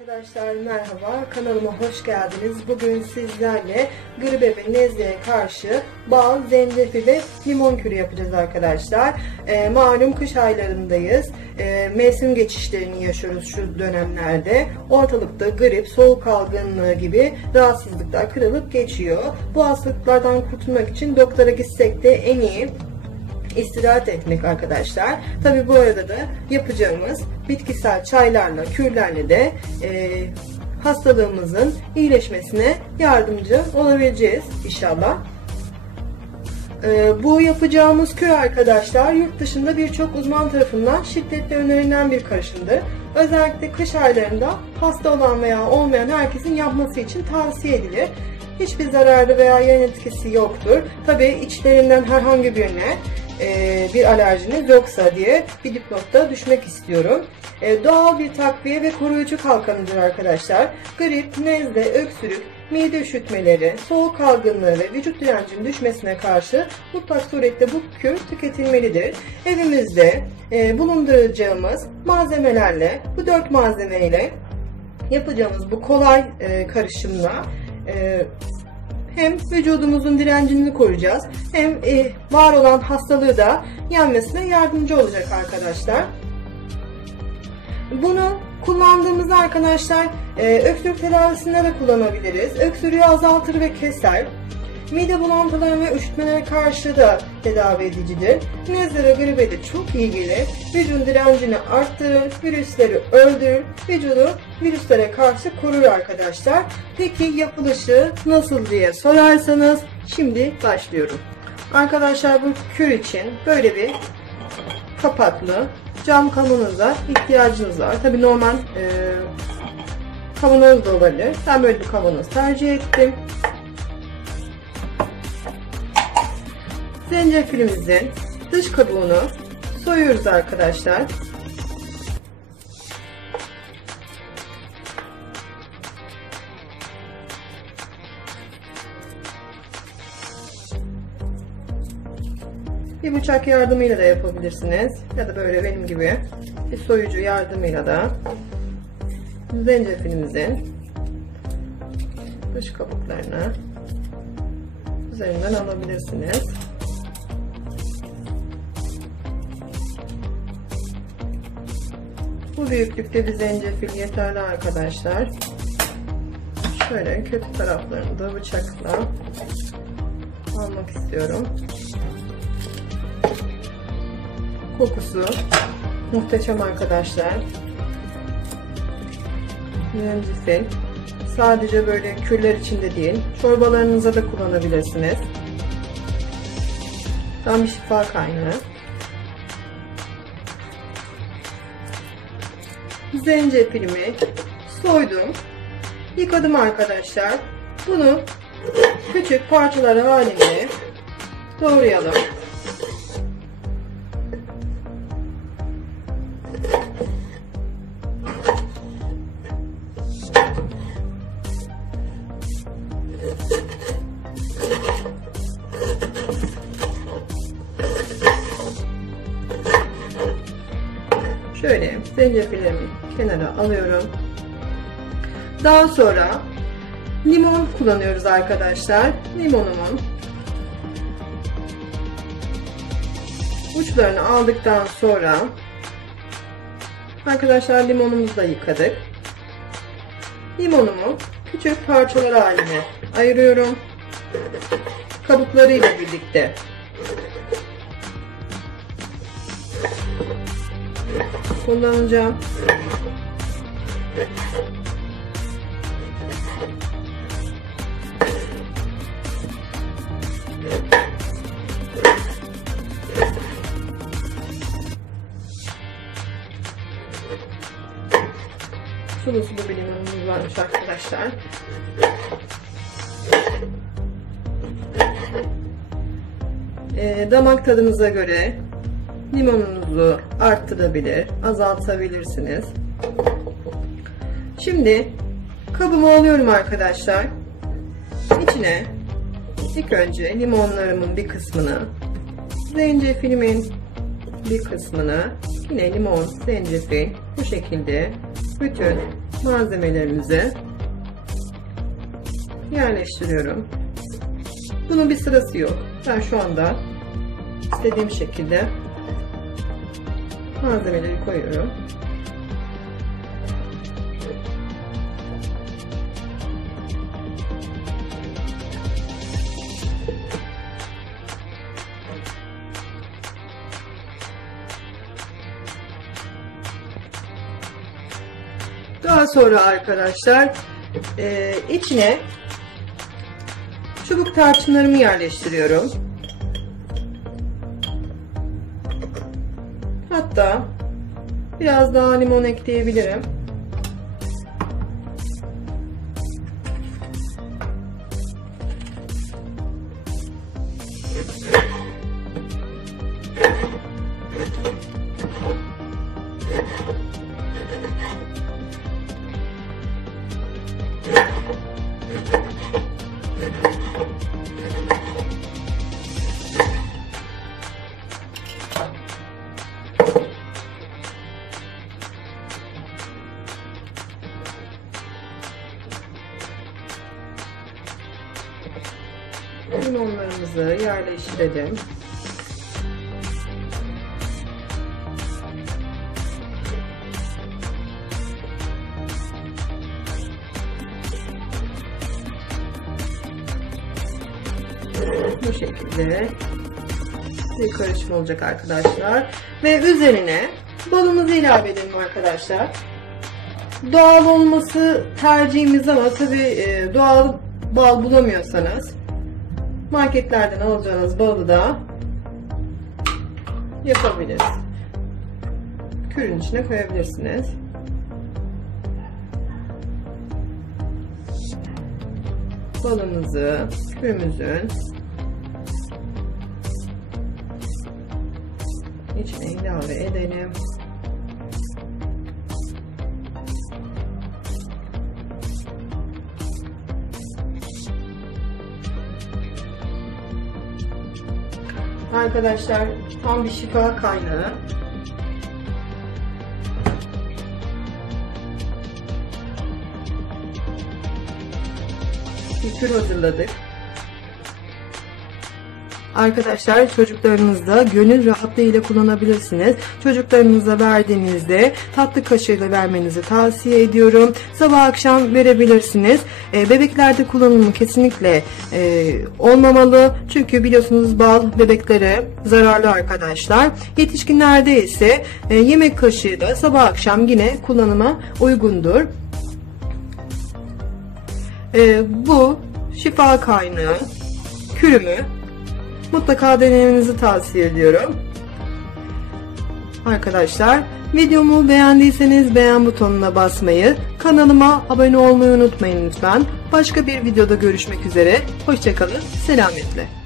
Arkadaşlar merhaba, kanalıma hoş geldiniz. Bugün sizlerle gribe ve nezleye karşı bal, zencefil ve limon kürü yapacağız arkadaşlar. Malum kış aylarındayız. Mevsim geçişlerini yaşıyoruz şu dönemlerde. Ortalıkta grip, soğuk algınlığı gibi rahatsızlıklar kırılıp geçiyor. Bu hastalıklardan kurtulmak için doktora gitsek de en iyi istirahat etmek arkadaşlar. Tabi bu arada da yapacağımız bitkisel çaylarla, kürlerle de hastalığımızın iyileşmesine yardımcı olabileceğiz inşallah. Bu yapacağımız kür arkadaşlar yurt dışında birçok uzman tarafından şiddetle önerilen bir karışımdır. Özellikle kış aylarında hasta olan veya olmayan herkesin yapması için tavsiye edilir. Hiçbir zararı veya yan etkisi yoktur. Tabi içlerinden herhangi birine bir alerjiniz yoksa diye bir dipnotta düşmek istiyorum. Doğal bir takviye ve koruyucu kalkanıdır arkadaşlar. Grip, nezle, öksürük, mide üşütmeleri, soğuk algınlığı ve vücut direncinin düşmesine karşı mutlak surette bu kür tüketilmelidir. Evimizde bulunduracağımız malzemelerle, bu 4 malzemeyle yapacağımız bu kolay karışımla hem vücudumuzun direncini koruyacağız, hem var olan hastalığı da yenmesine yardımcı olacak arkadaşlar. Bunu kullandığımızda arkadaşlar öksürük tedavisinde de kullanabiliriz. Öksürüğü azaltır ve keser. Mide bulantıları ve üşütmelere karşı da tedavi edicidir. Nezle ve gribe de çok iyi gelir. Vücudun direncini arttırır, virüsleri öldürür, vücudu virüslere karşı korur arkadaşlar. Peki yapılışı nasıl diye sorarsanız şimdi başlıyorum. Arkadaşlar bu kür için böyle bir kapaklı cam kavanoza ihtiyacınız var. Tabi normal kavanoz da olabilir. Ben böyle bir kavanoz tercih ettim. Zencefilimizin dış kabuğunu soyuyoruz arkadaşlar. Bir bıçak yardımıyla da yapabilirsiniz. Ya da böyle benim gibi bir soyucu yardımıyla da zencefilimizin dış kabuklarını üzerinden alabilirsiniz. Bu büyüklükte bir zencefil yeterli arkadaşlar. Şöyle kötü taraflarını da bıçakla almak istiyorum. Kokusu muhteşem arkadaşlar. Zencefil sadece böyle kürler için de değil, çorbalarınıza da kullanabilirsiniz. Tam bir şifa kaynağı. Zencefilimi soydum, yıkadım arkadaşlar. Bunu küçük parçalar halinde doğrayalım. Şöyle zencefilimi kenara alıyorum. Daha sonra limon kullanıyoruz arkadaşlar. Limonumun uçlarını aldıktan sonra arkadaşlar limonumuzu da yıkadık. Limonumu küçük parçalar haline ayırıyorum. Kabuklarıyla birlikte kullanacağım. Sulu sulu bir limonumuz varmış arkadaşlar. Damak tadınıza göre limonunuzu arttırabilir, azaltabilirsiniz. Şimdi kabımı alıyorum arkadaşlar. İçine ilk önce limonlarımın bir kısmını, zencefilimin bir kısmını, yine limon, zencefil bu şekilde bütün malzemelerimizi yerleştiriyorum. Bunun bir sırası yok. Ben şu anda istediğim şekilde malzemeleri koyuyorum. Daha sonra arkadaşlar içine çubuk tarçınlarımı yerleştiriyorum. Hatta biraz daha limon ekleyebilirim. Limonlarımızı yerleştirelim. Bu şekilde bir karışım olacak arkadaşlar. Ve üzerine balımızı ilave edelim arkadaşlar. Doğal olması tercihimiz ama tabi doğal bal bulamıyorsanız marketlerden alacağınız balı da yapabiliriz. Kürün içine koyabilirsiniz. Balımızı kürümüzün içine ilave edelim. Arkadaşlar tam bir şifa kaynağı. Bir kür hazırladık. Arkadaşlar çocuklarınızda gönül rahatlığıyla kullanabilirsiniz. Çocuklarınıza verdiğinizde tatlı kaşığıyla vermenizi tavsiye ediyorum. Sabah akşam verebilirsiniz. Bebeklerde kullanımı kesinlikle olmamalı. Çünkü biliyorsunuz bal bebeklere zararlı arkadaşlar. Yetişkinlerde ise yemek kaşığıyla sabah akşam yine kullanıma uygundur. Bu şifa kaynağı kürümü mutlaka denemenizi tavsiye ediyorum. Arkadaşlar videomu beğendiyseniz beğen butonuna basmayı, kanalıma abone olmayı unutmayın lütfen. Başka bir videoda görüşmek üzere. Hoşça kalın. Selametle.